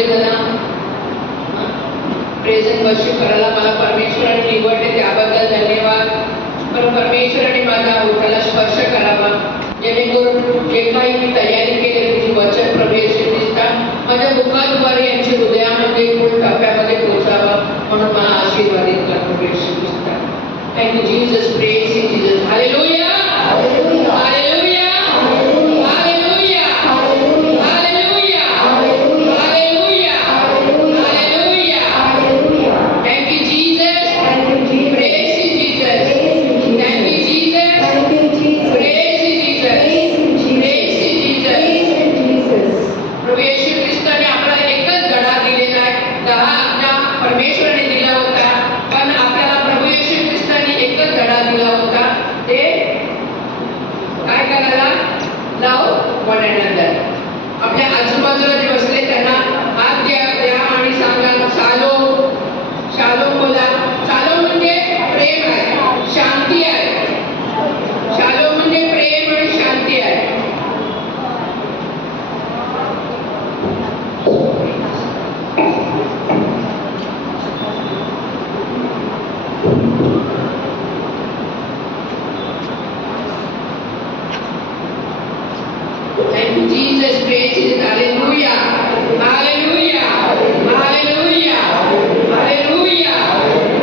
सगळेजण present worship करायला मला परमेश्वराने निवडले, त्याबद्दल धन्यवाद. पण परमेश्वराने माझा ओठाला स्पर्श करावा, जेणेकरून जे काही मी तयारी केली तुझी वचन प्रवेश दिसतात माझ्या मुखाद्वारे यांच्या हृदयामध्ये पूर्ण टप्प्यामध्ये पोहोचावं, म्हणून मला आशीर्वादित कर प्रवेश दिसतात. Thank you Jesus, praise in Jesus. Hallelujah, hallelujah, hallelujah, hallelujah, hallelujah, hallelujah, hallelujah. Thank you Jesus, praise in Jesus. Thank you Jesus, praise in Jesus, praise in Jesus. प्रभू येशू ख्रिस्ताने आपल्याला एकच धडा दिलेला आहे. 10 आज्ञा परमेश्वराने दिला होता, पण आपल्याला प्रभू येशू ख्रिस्ताने एकच धडा दिला होता, ते काय करायला? लव वन अनदर. आपल्या आजूबाजूला जे बसले त्यांना हात द्या आणि सांगा शालोम. शालोम बोला. शालोम म्हणजे प्रेम आहे, शांती आहे. शालोम म्हणजे प्रेम आणि शांती आहे. Thank you, Jesus. Praise Jesus. Hallelujah. Hallelujah. Hallelujah. Hallelujah.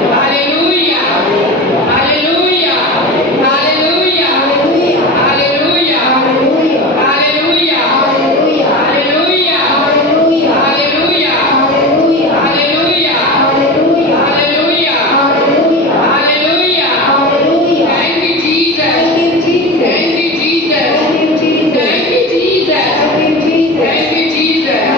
Hallelujah. Hallelujah. Hallelujah. Hallelujah. Hallelujah. Hallelujah. Hallelujah. Hallelujah. Hallelujah. Hallelujah. Thank you, Jesus. Thank you, Jesus. Thank you, Jesus. Thank you, Jesus.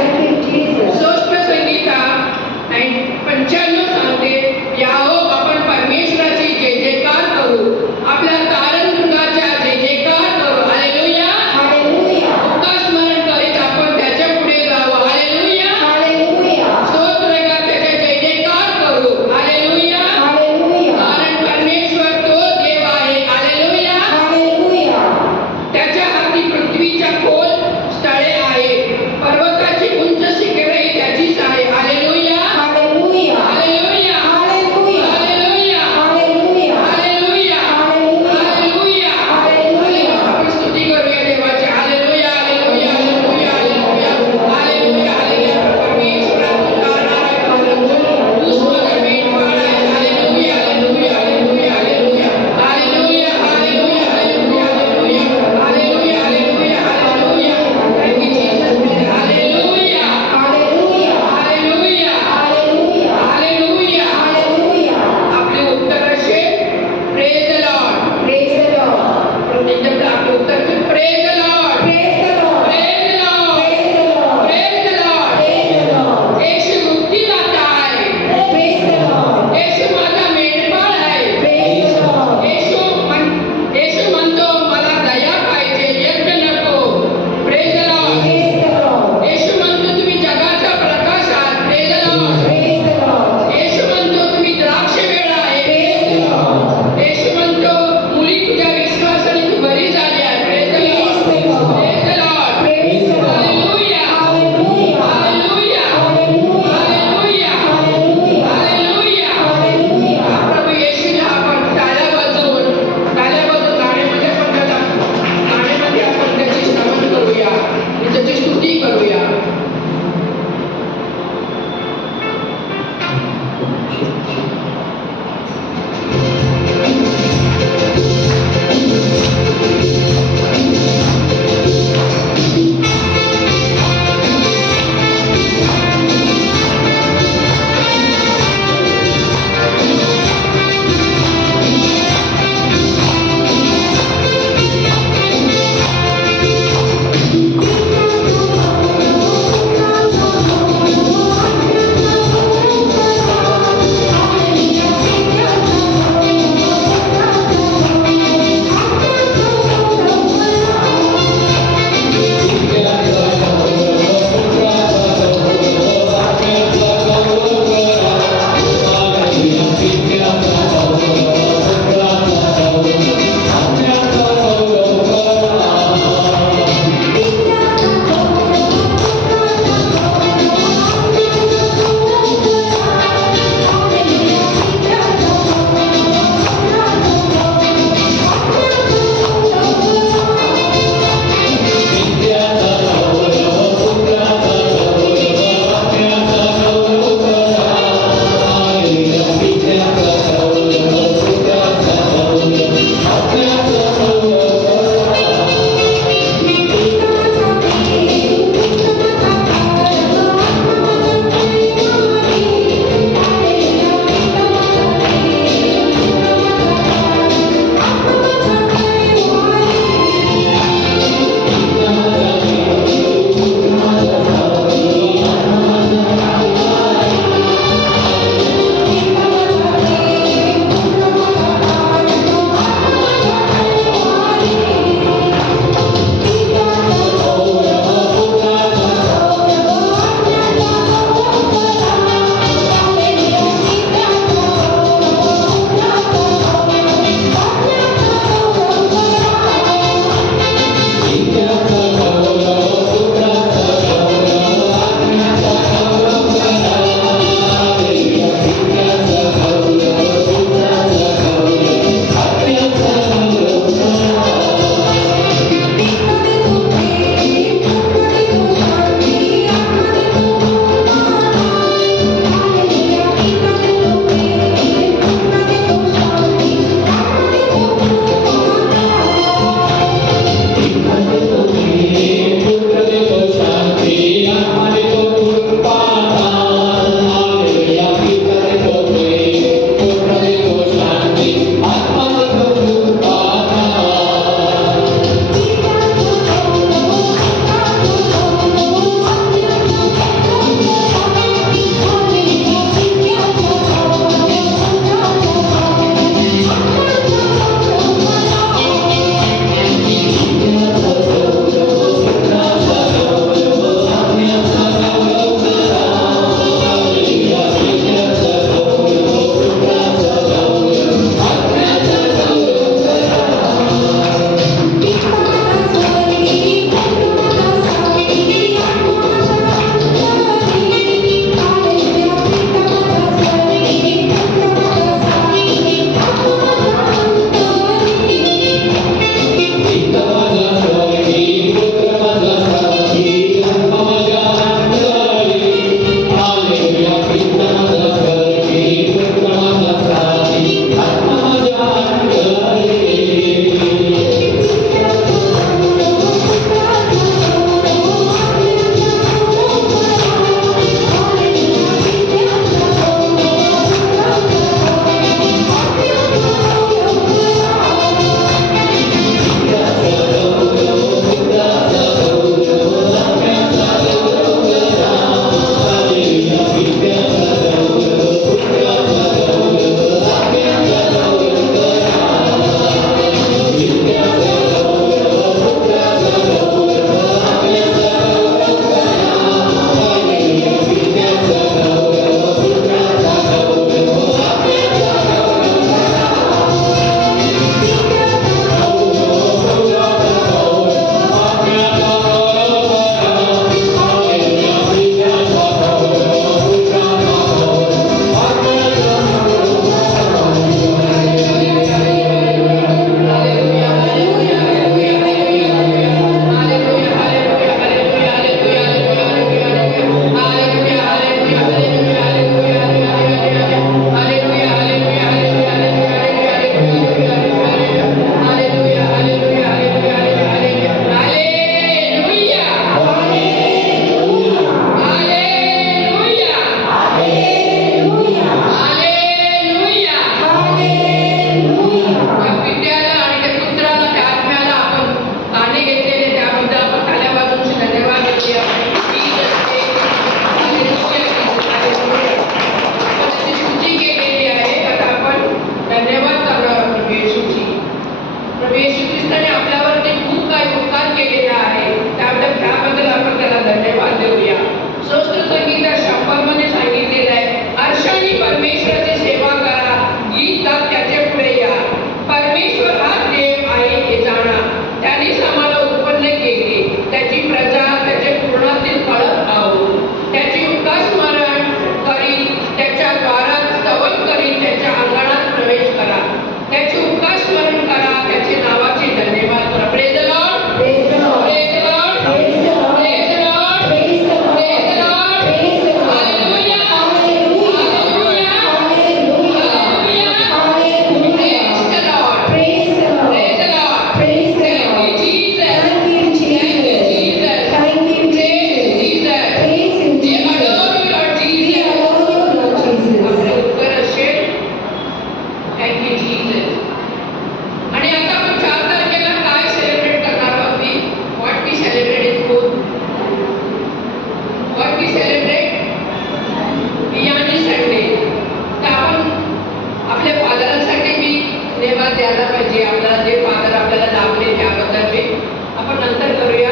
द्यायला पाहिजे. आपल्याला जे father आपल्याला दाबले त्याबद्दल मी आपण नंतर करूया.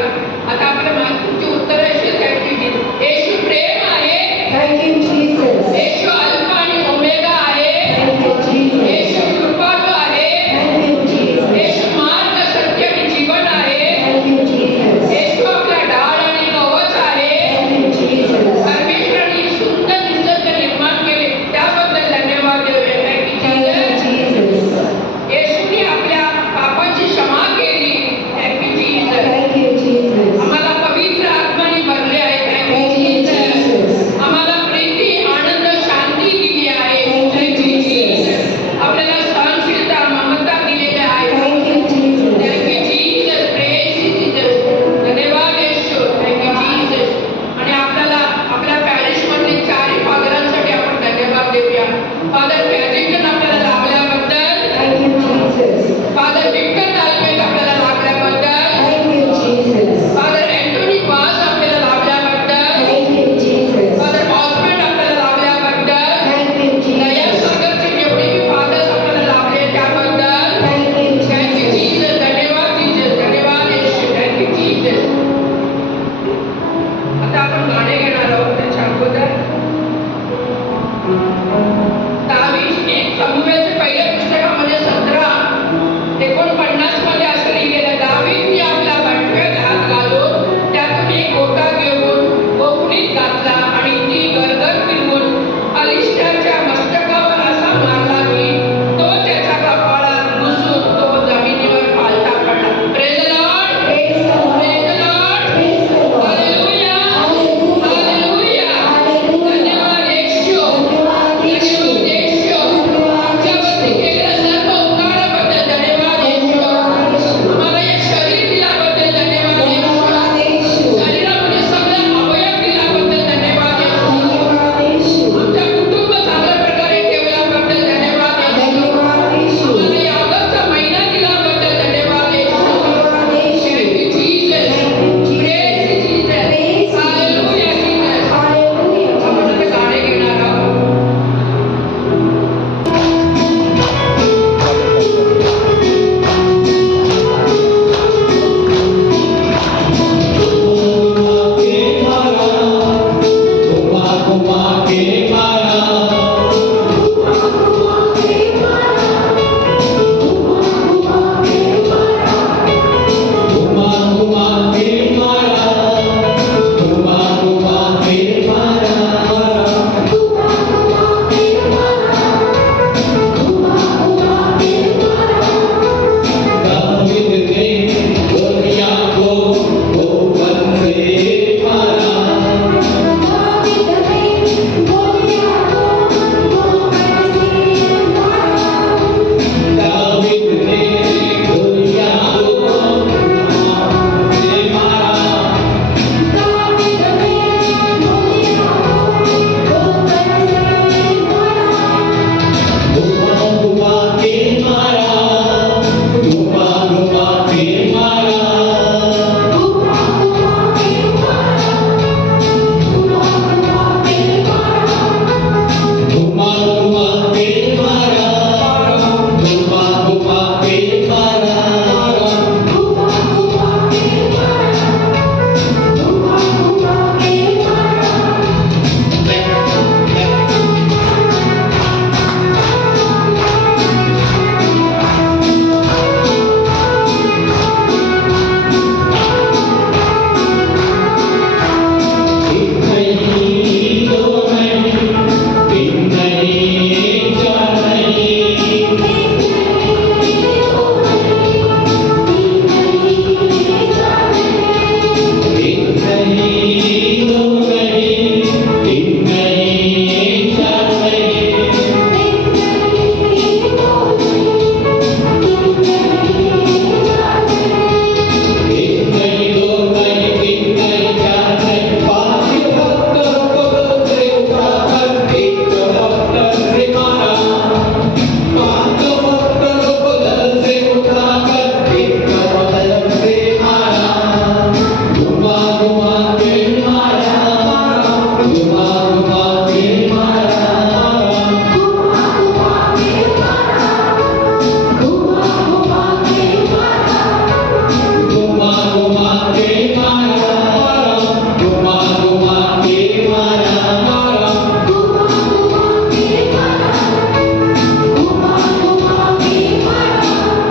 आता आपल्या तुमची उत्तर अशी. Thank you Jesus. येशू प्रेम आहे. Thank you, Jesus. Yeshu alpha आणि ओमेगा आहे. Thank you, Jesus. येशू कृपाळू आहे. Thank you, Jesus. येशू मार्ग, सत्य आणि जीवन आहे. Thank you, Jesus. येशू आपला ढाल आणि कवच आहे. Thank you, Jesus. परमेश्वराने सुंदर निसर्ग निर्माण केले त्याबद्दल धन्यवाद देऊया. Thank you Thank you, Jesus. Jesus. येशूने आपल्या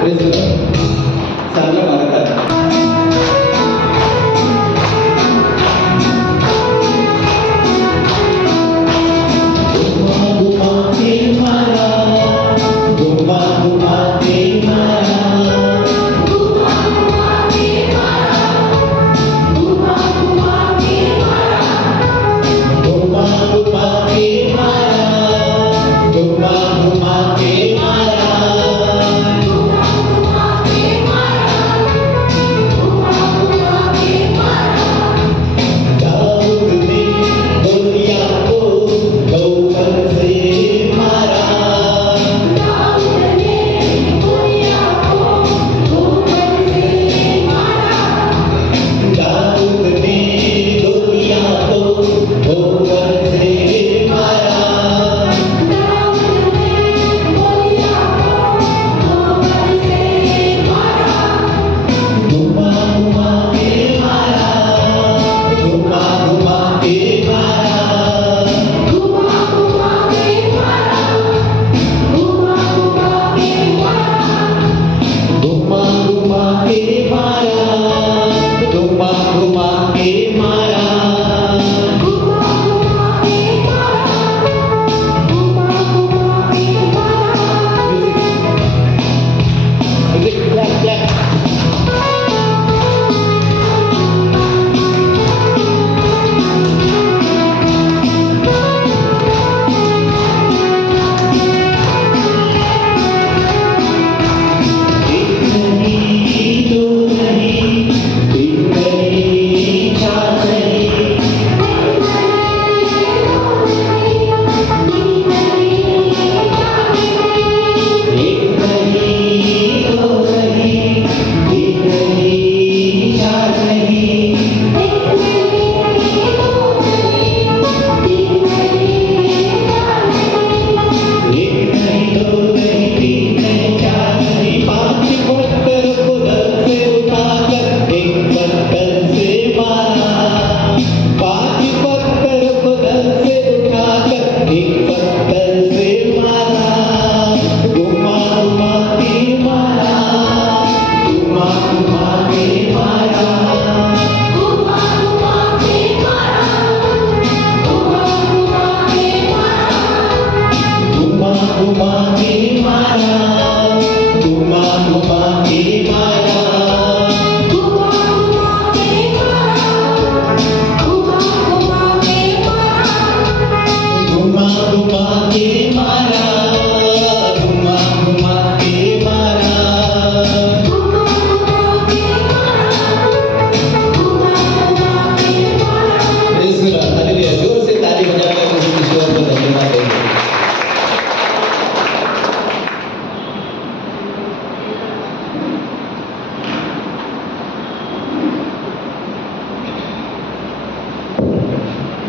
Praise the Lord. चांगला मार्ग आहे. घुमा घुमा के मारा, घुमा घुमा के मारा, घुमा घुमा के मारा, घुमा घुमा के मारा, घुमा घुमा के मारा, घुमा घुमा के मारा, घुमा घुमा के मारा, घुमा घुमा के मारा। दाऊद ने गोलियात को गौफर से मारा, दाऊद ने गोलियात को गौफर से मारा, दाऊद ने गोलियात को गौफर से मारा, दाऊद ने गोलियात को गौफर से मारा। घुमा घुमा के मारा, घुमा घुमा के मारा, घुमा घुमा के मारा, घुमा घुमा के मारा, घुमा घुमा के मारा, घुमा घुमा के मारा, घुमा घुमा के मारा, घुमा घुमा के मारा। Music, clap, clap. एक नहीं दो नहीं, तीन नहीं, चार नहीं, एक नहीं दो नहीं, तीन नहीं, चार नहीं, एक नहीं दो नहीं, तीन नहीं, चार नहीं, पांच पत्थर को दर से उठाकर एक पत्थर से मारा, पांच पत्थर को दर से उठाकर एक पत्थर से मारा। घुमा घुमा के मारा, घुमा घुमा के मारा, घुमा घुमा के मारा, घुमा घुमा के मारा, घुमा घुमा के मारा, घुमा घुमा के मारा, घुमा घुमा के मारा, घुमा घुमा के मारा, घुमा घुमा के मारा, घुमा घुमा के मारा, घुमा घुमा के मारा, घुमा घुमा के मारा। Praise the Lord, hallelujah. जोर से ताली बजाकर प्रभु ईश्वर को धन्यवाद देंगे।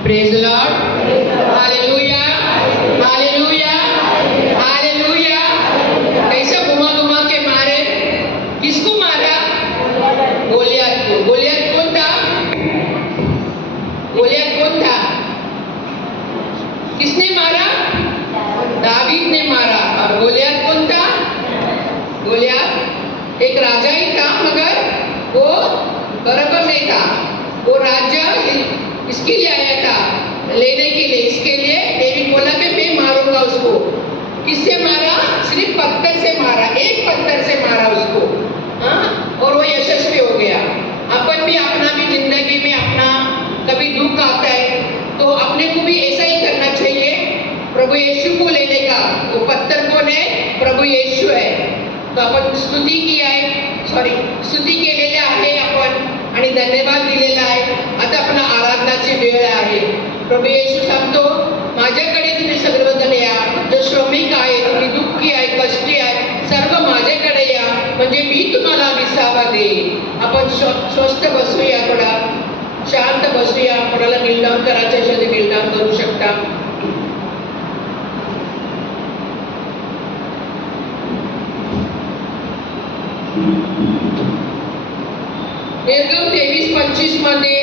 Praise the Lord. Hallelujah. Hallelujah. Hallelujah. कैसा घुमा घुमा के मारे? किसको मारा? गोलियत को। गोलियत कौन था? गोलियत कौन था? किसने मारा? दावीद ने मारा। और गोलियत कौन था? गोलियत एक राजा ही था, मगर वो बराबर नहीं था। वो राजा इसके लिए आया था, लेने के लिए। इसके लिए डेविड बोला कि मैं मारूंगा उसको। किससे मारा? सिर्फ पत्थर से मारा, एक पत्थर से मारा उसको। हाँ, और वो यशस्वी हो गया। अपन भी अपना भी जिंदगी में अपना कभी दुख आता है तो अपने को भी ऐसा ही करना चाहिए, प्रभु यीशु को लेने का। वो पत्थर कौन है? प्रभु यीशु है। तो आपण स्तुती की आहे, स्तुती केलेली आहे आपण आणि धन्यवाद दिलेला आहे। आता आपण आराधनाची वेळ आहे। प्रभू येशू सांगतो, माझ्याकडे तुम्ही सर्वजण या, जो श्रमिक आहे, तुम्ही दुःखी आहे, कष्टी आहे, सर्व माझ्याकडे या, म्हणजे मी तुम्हाला विसावा देईन। आपण स्वस्थ बसूया, थोडा शांत बसूया। कोणाला नील डाऊन करायचं असेल तर नील डाऊन करू शकता। निर्गम 23:25 मध्ये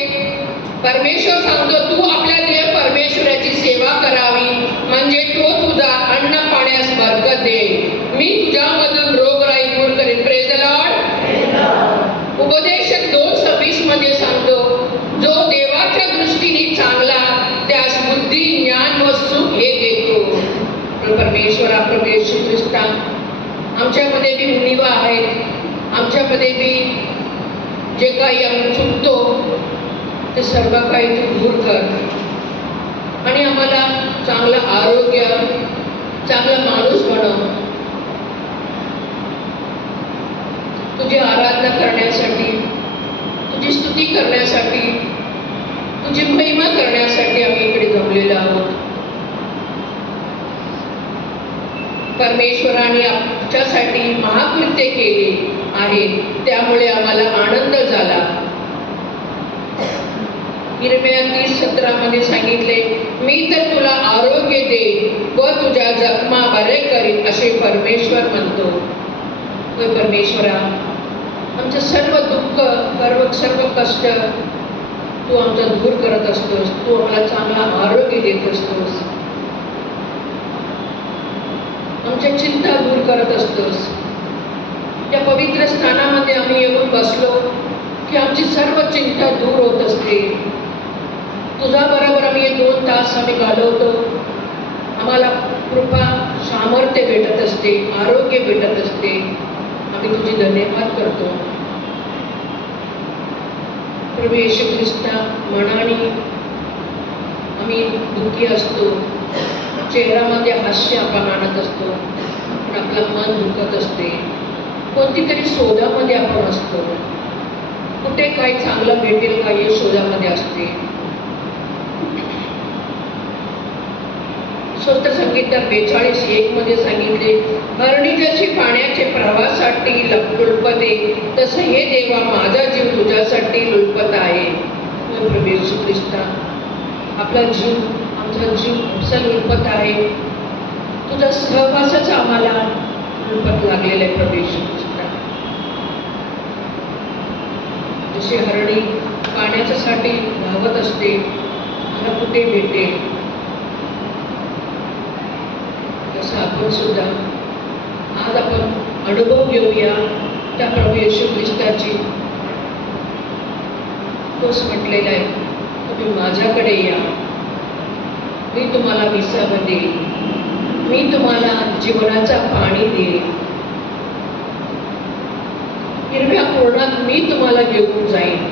परमेश्वर सांगतो, तू आपल्या देव परमेश्वराची सेवा करावी, म्हणजे तो तुझा अन्न पाण्यास बरकत देईल। मी तुझ्यामधून रोगराई दूर करेन। जे काही आम्ही चुकतो ते सर्व काही तू दूर कर आणि आम्हाला चांगलं आरोग्य, चांगला माणूस बनव. तुझी आराधना करण्यासाठी, तुझी स्तुती करण्यासाठी, तुझी महिमा करण्यासाठी आम्ही इकडे जमलेलो आहोत. परमेश्वराने आमच्यासाठी महाकृत्य केले आहे, त्यामुळे आम्हाला आनंद झाला. इर्मिया 30:17 सांगितले, मी तर तुला आरोग्य देईन व तुझ्या जखमा बरे करीन, असे परमेश्वर म्हणतो. होय परमेश्वरा, आमचं सर्व दुःख, सर्व कष्ट तू आमचा दूर करत असतोस. तू आम्हाला चांगला आरोग्य देत असतोस. आमच्या चिंता दूर करत असतोस. त्या पवित्र स्थानामध्ये आम्ही येऊन बसलो की आमची सर्व चिंता दूर होत असते. तुझ्या बरोबर आम्ही 2 तास आम्ही घालवतो. आम्हाला कृपा, सामर्थ्य भेटत असते, आरोग्य भेटत असते. आम्ही तुझी धन्यवाद करतो. प्रभू येशू ख्रिस्ता, मनाने आम्ही दुःखी असतो, चेहऱ्यामध्ये हास्य आपण आणत असतो, पण आपलं मन दुखत असते. कोणती तरी शोधामध्ये आपण असतो. कुठे काही चांगलं भेटेल का या शोधामध्ये असते. स्तोत्र संगीता 42:1 सांगितले, हरणी जशी पाण्याचे प्रवाहासाठी लुळपते, तसं हे देवा माझा जीव तुझ्यासाठी लुळपत आहे. प्रभू येशू ख्रिस्ता, आपला जीव, आमचा जीव असा लुळपत आहे. तुझा सहवासच आम्हाला लुळपत लागलेला आहे. प्रभू येशू ख्रिस्ता, जशी हरणी पाण्याच्यासाठी धावत असते, मला कुठे भेटेल, तसं आपण सुद्धा आज आपण अनुभव घेऊया त्या प्रभू येशू ख्रिस्ताची. तोच म्हटलेला आहे, तुम्ही माझ्याकडे या, मी तुम्हाला विसावा देईन, मी तुम्हाला जीवनाचा पाणी देईन, हिरव्या कोरणात मी तुम्हाला घेऊन जाईन.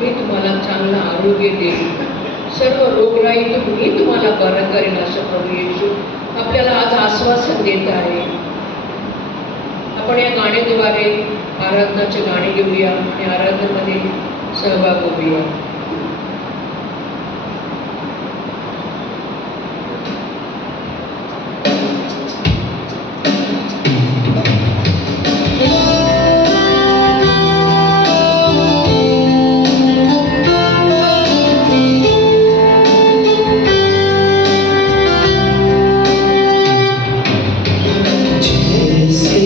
मी तुम्हाला चांगलं आरोग्य देईन, सर्व रोगराईतून मी तुम्हाला बरं करेन, असं प्रभू येशू आपल्याला आज आश्वासन देत आहे. आपण या गाण्याद्वारे आराधनाचे गाणे घेऊया आणि आराधनेमध्ये सहभाग होऊया. जैसे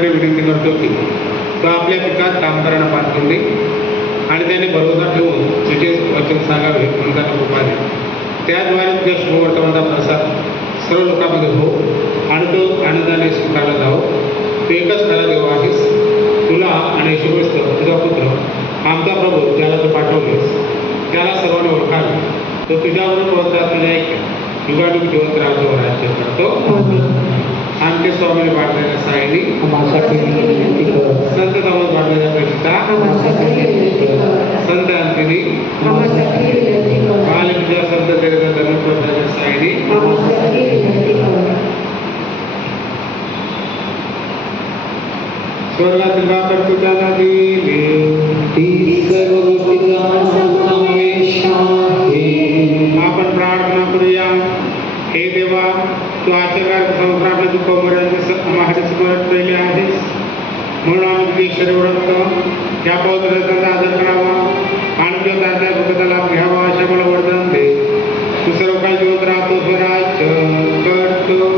विनंती करतो की तो आपल्या पिकात कामगारांना पाठवले आणि त्याने भरोसा ठेवून तिचे वचन सांगावे म्हणून त्यांना कृपा दे. त्याद्वारे तुझ्या शुभवर्तमानाचा प्रसार सर्व लोकांमध्ये हो आणि तो आनंदाने स्वीकारला जावो. तू एकच खरा देव आहेस. तुला आणि येशू तुझा पुत्र आमचा प्रभू ज्याला तू पाठवलेस त्याला सर्वांनी ओळखावे. तो तुझ्यावरून बोलतात तुझ्या एक युगानुग जिवंत राज्यावर राज्य करतो. आमचे स्वामी पाठवण्याच्या सायनी संत दामोद पाठवण्याच्या प्रशिता संत अंतिनी बालविद्या संत तेरेचा धर्म प्रसादाच्या सायनी स्वर्गातील बापर तुझ्याला दिले ती सर्व गोष्टींचा समावेश आहे. आपण प्रार्थना करूया. हे देवा, तू आजच्या संसारातल्या दुःखभरांचे आम्हाला स्मरण केले आहेस म्हणून आम्ही तुझे शरीर रक्त या पवित्रतेचा आदर करावा आणि तुझ्या तात्या भक्ताचा लाभ घ्यावा अशा मला वरदान दे. तू सर्व काही जीवन राहतो स्वराज्य करतो.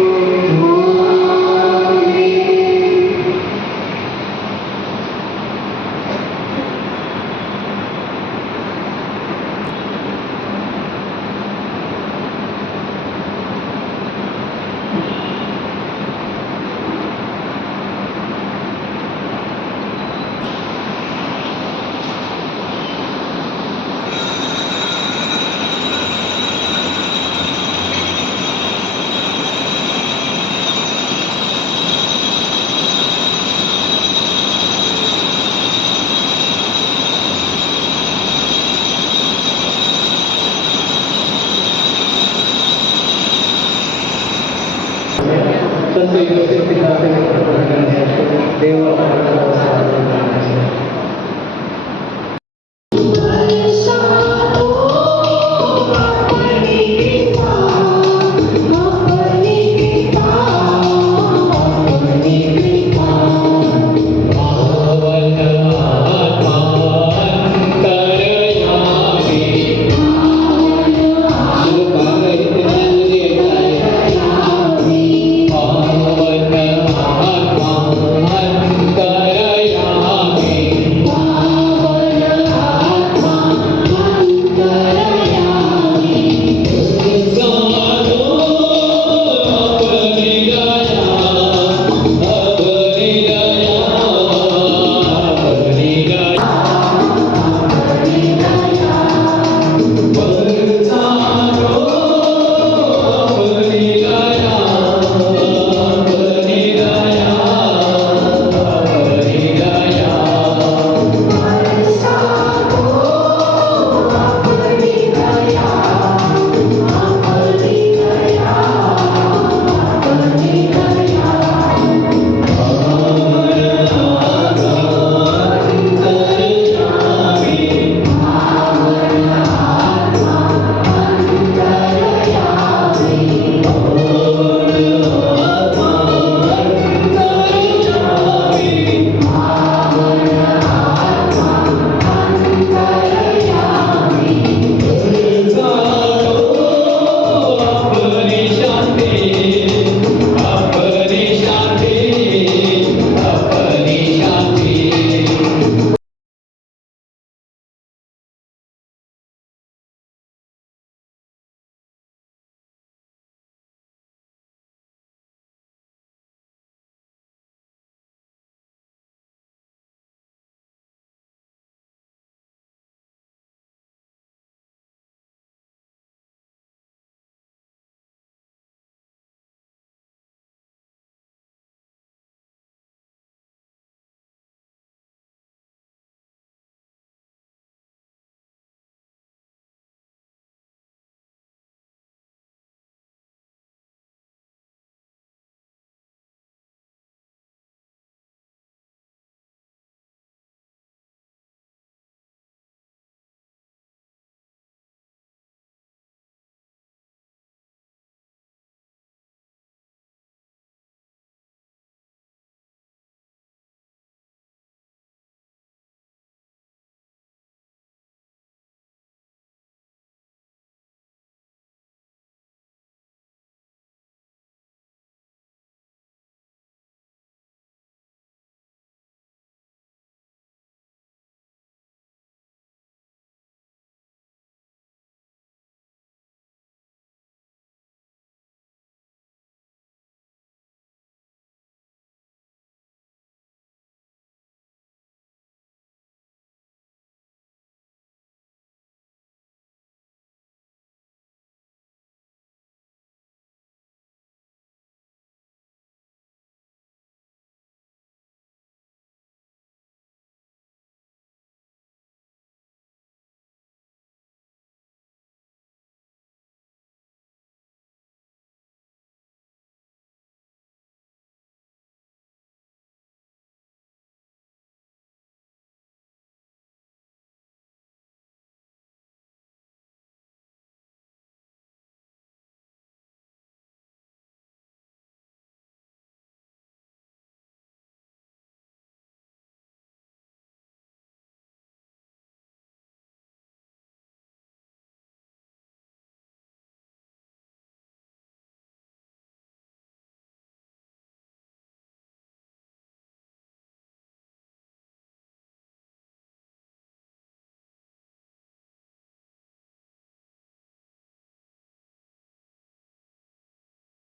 संत योसेफ पिता देव